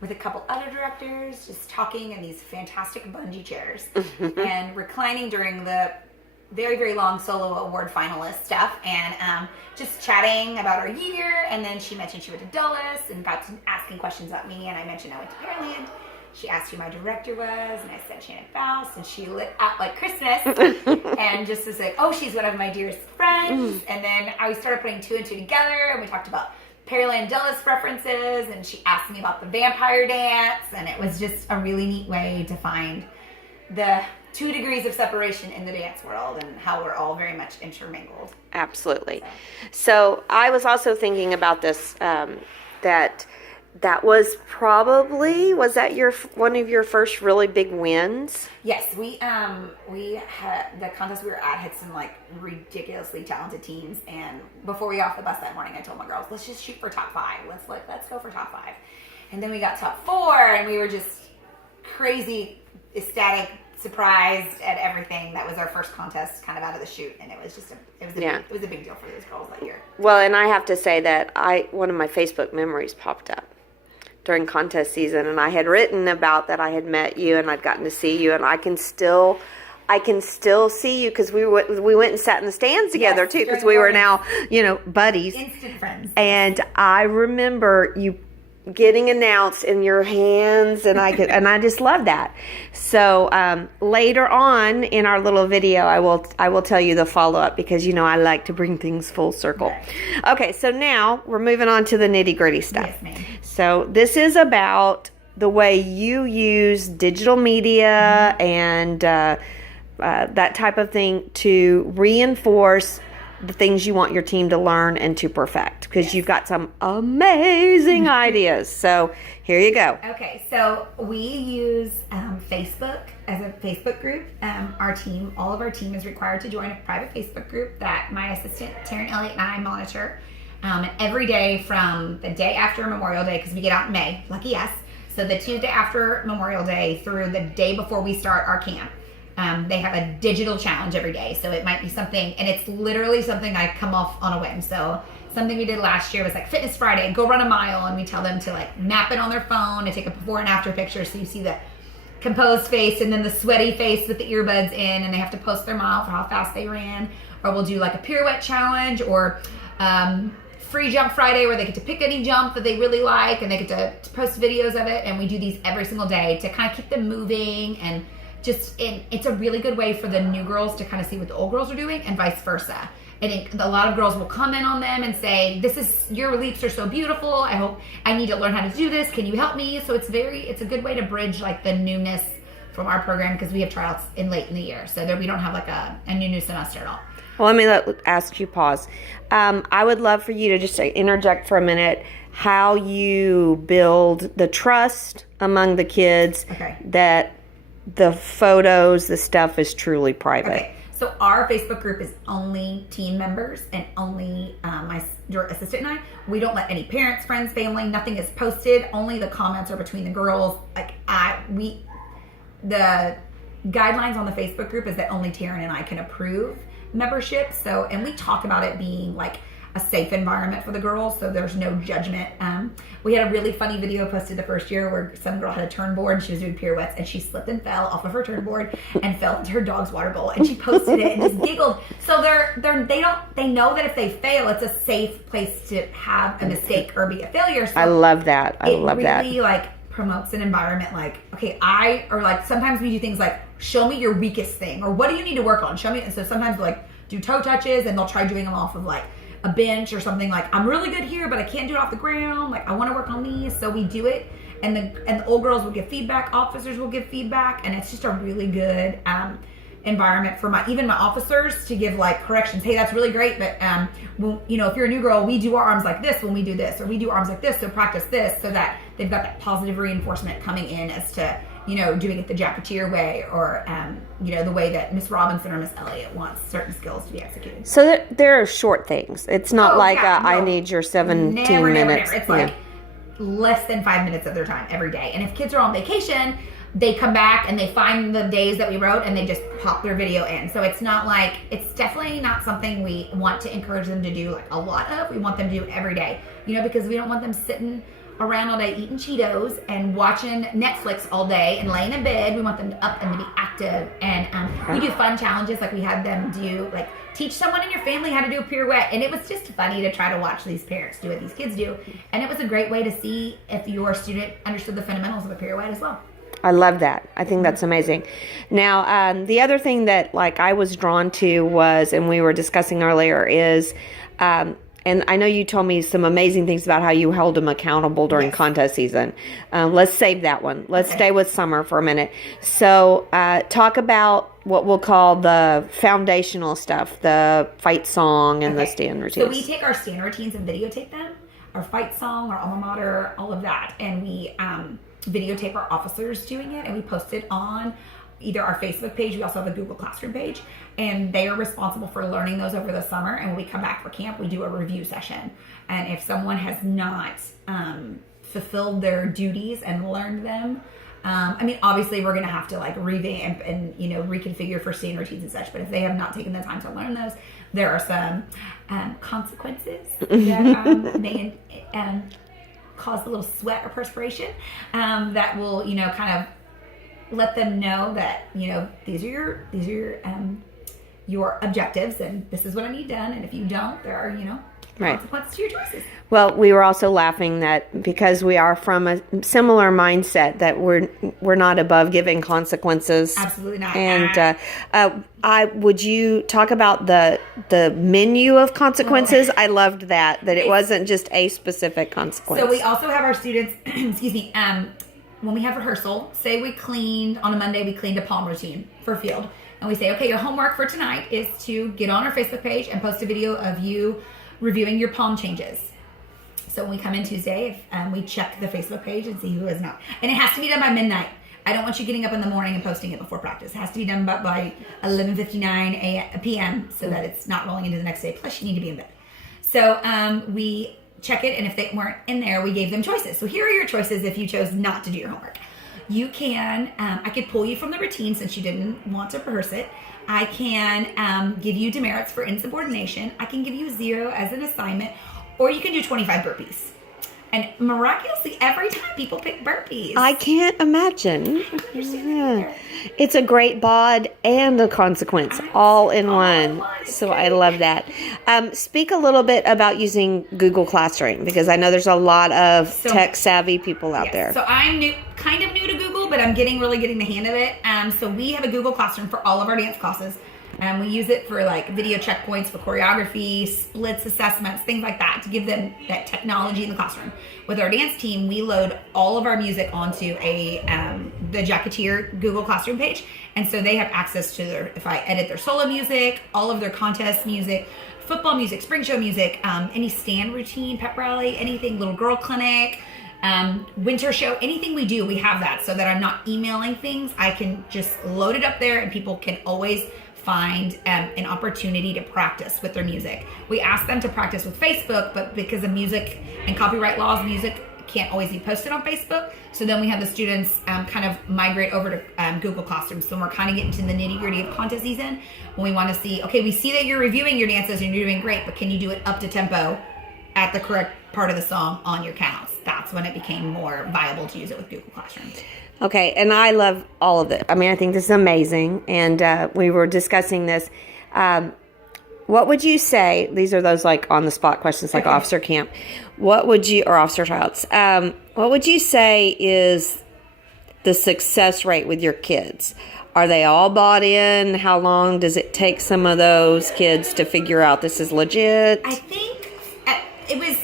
with a couple other directors, just talking in these fantastic bungee chairs and reclining during the very, very long solo award finalist stuff, and just chatting about our year. And then she mentioned she went to Dulles and got to asking questions about me, and I mentioned I went to Pearland. She asked who my director was, and I said Shannon Faust, and she lit up like Christmas and just was like, oh, she's one of my dearest friends. And then I started putting two and two together, and we talked about Pearland Dulles references, and she asked me about the vampire dance, and it was just a really neat way to find the 2 degrees of separation in the dance world and how we're all very much intermingled. Absolutely. So I was also thinking about this, that was probably, was that one of your first really big wins? Yes, we had the contest we were at had some like ridiculously talented teams, and before we got off the bus that morning, I told my girls, let's just shoot for top 5. Let's go for top 5. And then we got top 4, and we were just crazy, ecstatic, surprised at everything. That was our first contest kind of out of the chute, and it was just it was a big deal for those girls that year. Well, and I have to say that one of my Facebook memories popped up during contest season, and I had written about that I had met you and I'd gotten to see you, and I can still see you because we went and sat in the stands together too, because we were now buddies, instant friends. And I remember you getting announced in your hands, and I just love that. So later on in our little video, I will tell you the follow up, because I like to bring things full circle. Right. Okay, so now we're moving on to the nitty gritty stuff. Yes, ma'am. So this is about the way you use digital media and that type of thing to reinforce the things you want your team to learn and to perfect, because you've got some amazing ideas. So here you go. Okay, so we use Facebook as a Facebook group. All of our team is required to join a private Facebook group that my assistant Taryn Elliott and I monitor. And every day from the day after Memorial Day, because we get out in May, lucky us. So the Tuesday after Memorial Day through the day before we start our camp, they have a digital challenge every day. So it might be something, and it's literally something I come off on a whim. So something we did last year was like Fitness Friday, go run a mile, and we tell them to like map it on their phone and take a before and after picture, so you see the composed face and then the sweaty face with the earbuds in, and they have to post their mile for how fast they ran. Or we'll do like a pirouette challenge, or free jump Friday, where they get to pick any jump that they really like, and they get to post videos of it. And we do these every single day to kind of keep them moving, and it's a really good way for the new girls to kind of see what the old girls are doing, and vice versa. And a lot of girls will comment on them and say, your leaps are so beautiful. I need to learn how to do this. Can you help me? So it's a good way to bridge like the newness from our program, because we have tryouts late in the year. So we don't have like a new semester at all. Well, let me ask you pause. I would love for you to just interject for a minute how you build the trust among the kids, that the photos, the stuff is truly private. Okay. So our Facebook group is only team members and only my assistant and I. We don't let any parents, friends, family, nothing is posted. Only the comments are between the girls. The guidelines on the Facebook group is that only Taryn and I can approve membership. So, and we talk about it being like a safe environment for the girls, so there's no judgment. We had a really funny video posted the first year where some girl had a turn board and she was doing pirouettes, and she slipped and fell off of her turn board and fell into her dog's water bowl, and she posted it and just giggled. So they know that if they fail, it's a safe place to have a mistake or be a failure. So I love that. It really like promotes an environment like, okay, sometimes we do things like, show me your weakest thing, or what do you need to work on? Show me. And so sometimes we'll like do toe touches, and they'll try doing them off of like a bench or something, like I'm really good here, but I can't do it off the ground. Like I want to work on these. So we do it. And the old girls will give feedback. Officers will give feedback. And it's just a really good environment for my officers to give like corrections. Hey, that's really great. But, if you're a new girl, we do our arms like this when we do this, or we do arms like this. So practice this, so that they've got that positive reinforcement coming in as to, doing it the Jacketeer way, or, the way that Miss Robinson or Miss Elliott wants certain skills to be executed. So there are short things. It's not I need your 17 minutes. Never. It's like less than 5 minutes of their time every day. And if kids are on vacation, they come back and they find the days that we wrote and they just pop their video in. So it's definitely not something we want to encourage them to do like a lot of. We want them to do it every day, because we don't want them sitting around all day eating Cheetos and watching Netflix all day and laying in bed. We want them up and to be active. And we do fun challenges, like we had them do, like, teach someone in your family how to do a pirouette. And it was just funny to try to watch these parents do what these kids do. And it was a great way to see if your student understood the fundamentals of a pirouette as well. I love that. I think that's amazing. Now, the other thing that like I was drawn to was, and we were discussing earlier, is, and I know you told me some amazing things about how you held them accountable during contest season. Let's save that one. Let's stay with summer for a minute. So talk about what we'll call the foundational stuff, the fight song and the stand routines. So we take our stand routines and videotape them, our fight song, our alma mater, all of that. And we videotape our officers doing it, and we post it on either our Facebook page. We also have a Google Classroom page, and they are responsible for learning those over the summer. And when we come back for camp, we do a review session. And if someone has not fulfilled their duties and learned them, I mean, obviously we're going to have to like revamp and, you know, reconfigure for stand routines and such. But if they have not taken the time to learn those, there are some consequences that may cause a little sweat or perspiration that will, you know, kind of let them know that, you know, these are your objectives, and this is what I need done. And if you don't, there are, you know, consequences to your choices. Well, we were also laughing that because we are from a similar mindset that we're not above giving consequences. Absolutely not. And would you talk about the menu of consequences? I loved that it wasn't just a specific consequence. So we also have our students, excuse me, when we have rehearsal, say we cleaned on a Monday, we cleaned a palm routine for field, and we say, okay, your homework for tonight is to get on our Facebook page and post a video of you reviewing your palm changes. So when we come in Tuesday, we check the Facebook page and see who has not. And it has to be done by midnight. I don't want you getting up in the morning and posting it before practice. It has to be done by 11:59 p.m. so that it's not rolling into the next day. Plus, you need to be in bed. So we check it, and if they weren't in there, we gave them choices. So here are your choices if you chose not to do your homework. You can, I could pull you from the routine since you didn't want to rehearse it. I can give you demerits for insubordination. I can give you 0 as an assignment, or you can do 25 burpees. And miraculously, every time people pick burpees. I can't imagine. Yeah. It's a great bod and a consequence all in one. So I love that. Speak a little bit about using Google Classroom, because I know there's a lot of tech savvy people out there. So I'm kind of new to Google, but I'm really getting the hang of it. So we have a Google Classroom for all of our dance classes. We use it for like video checkpoints for choreography, splits assessments, things like that, to give them that technology in the classroom. With our dance team, we load all of our music onto the Jacketeer Google Classroom page. And so they have access to if I edit their solo music, all of their contest music, football music, spring show music, any stand routine, pep rally, anything, little girl clinic, winter show, anything we do, we have that, so that I'm not emailing things. I can just load it up there, and people can always find an opportunity to practice with their music. We ask them to practice with Facebook, but because of music and copyright laws, music can't always be posted on Facebook. So then we have the students kind of migrate over to Google Classroom. So we're kind of getting to the nitty gritty of contest season, when we want to see, okay, we see that you're reviewing your dances and you're doing great, but can you do it up to tempo at the correct part of the song on your counts? That's when it became more viable to use it with Google Classroom. Okay, and I love all of it. I mean, I think this is amazing, and we were discussing this. What would you say, these are those like on-the-spot questions like officer camp, or officer tryouts, what would you say is the success rate with your kids? Are they all bought in? How long does it take some of those kids to figure out this is legit? I think it was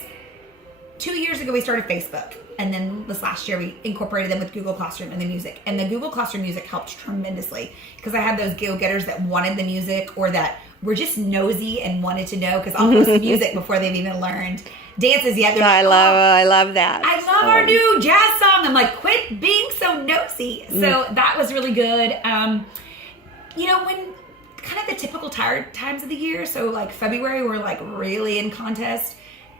2 years ago we started Facebook. And then this last year, we incorporated them with Google Classroom and the music. And the Google Classroom music helped tremendously, because I had those go-getters that wanted the music, or that were just nosy and wanted to know, because I'll post music before they've even learned dances yet. They're I love that. I love our new jazz song. I'm like, quit being so nosy. So that was really good. You know, when kind of the typical tired times of the year, so like February, we're like really in contest.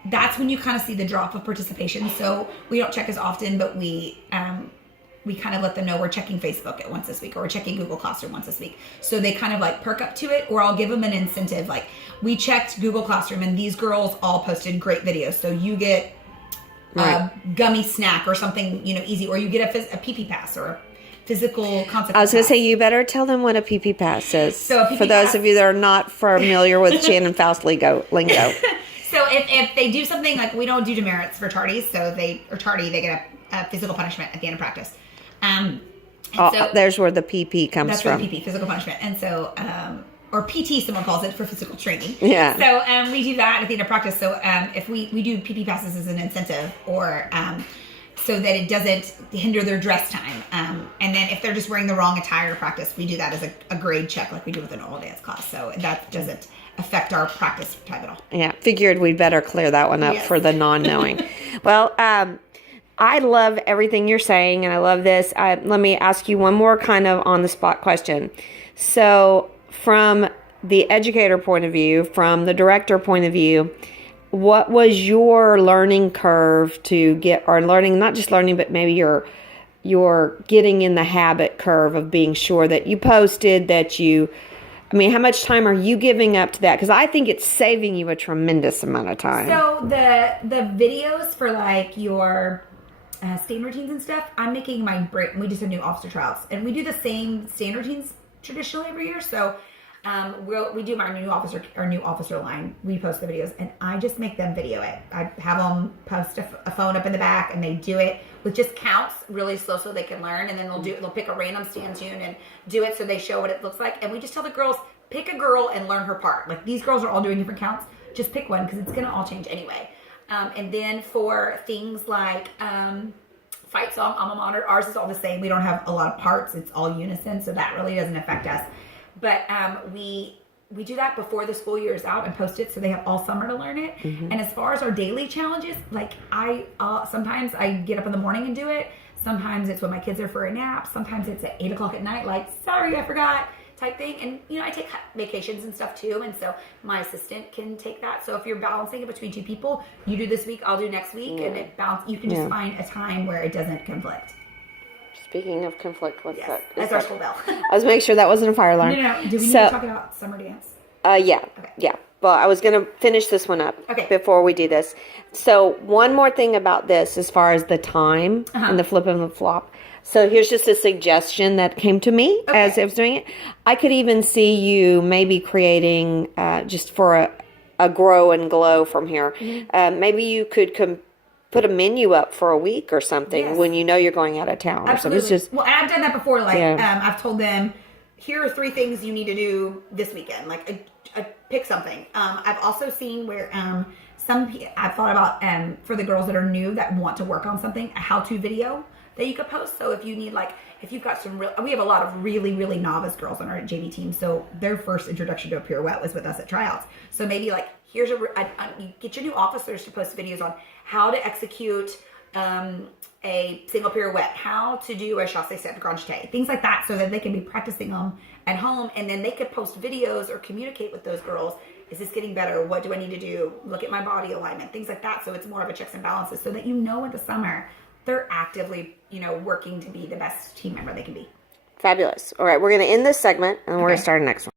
That's when you kind of see the drop of participation. So we don't check as often, but we kind of let them know we're checking Facebook at once this week, or we're checking Google Classroom once this week. So they kind of like perk up to it, or I'll give them an incentive. Like, we checked Google Classroom and these girls all posted great videos. So you get Right. gummy snack or something, easy, or you get a PP pass or a physical consequence. I was going to pass. say, you better tell them what a PP pass is. So a PP for those pass- of you that are not familiar with Shannon Faust lingo. So if they do something like, we don't do demerits for tardies, they get a physical punishment at the end of practice. There's where the PP comes that's from. That's where the PP, physical punishment. And so, or PT, someone calls it, for physical training. Yeah. So we do that at the end of practice. So if we do PP passes as an incentive, or so that it doesn't hinder their dress time. And then if they're just wearing the wrong attire to practice, we do that as a grade check like we do with a normal dance class. So that doesn't affect our practice time at all. Yeah, figured we'd better clear that one up for the non-knowing. Well, I love everything you're saying, and I love this. Let me ask you one more kind of on-the-spot question. So from the educator point of view, from the director point of view, what was your learning curve to get, or learning, not just learning, but maybe your getting in the habit curve of being sure that you posted, that you, how much time are you giving up to that? Because I think it's saving you a tremendous amount of time. So the videos for like your stand routines and stuff, I'm making my break. We just have new officer trials, and we do the same stand routines traditionally every year. So we do my new officer line. We post the videos, and I just make them video it. I have them post a phone up in the back, and they do it with just counts really slow so they can learn. And then they'll pick a random stand tune and do it so they show what it looks like. And we just tell the girls, pick a girl and learn her part. Like, these girls are all doing different counts. Just pick one, because it's gonna all change anyway. And then for things like fight song, alma mater, ours is all the same. We don't have a lot of parts. It's all unison, so that really doesn't affect us. But we do that before the school year is out and post it so they have all summer to learn it. Mm-hmm. And as far as our daily challenges, like sometimes I get up in the morning and do it. Sometimes it's when my kids are for a nap. Sometimes it's at 8 o'clock at night, like, sorry, I forgot, type thing. And, I take vacations and stuff too. And so my assistant can take that. So if you're balancing it between two people, you do this week, I'll do next week. And you can just find a time where it doesn't conflict. Speaking of conflict, what's that? That's our school bell. I was making sure that wasn't a fire alarm. No. Do we need to talk about summer dance? Yeah. Okay. Yeah. Well, I was going to finish this one up before we do this. So one more thing about this as far as the time and the flip and the flop. So here's just a suggestion that came to me as I was doing it. I could even see you maybe creating, just for a grow and glow from here, maybe you could put a menu up for a week or something when you know you're going out of town. Absolutely. Or something. Well, I've done that before. Like, I've told them, here are 3 things you need to do this weekend. Like, pick something. I've also seen where I've thought about for the girls that are new that want to work on something, a how-to video that you could post. So if you need, like, if you've got we have a lot of really, really novice girls on our JV team. So their first introduction to a pirouette was with us at tryouts. So maybe, like, here's you get your new officers to post videos on how to execute a single pirouette, how to do a chassé step grand jeté, things like that, so that they can be practicing them at home, and then they could post videos or communicate with those girls. Is this getting better? What do I need to do? Look at my body alignment, things like that. So it's more of a checks and balances, so that in the summer they're actively, working to be the best team member they can be. Fabulous. All right, we're going to end this segment, and we're going to start the next one.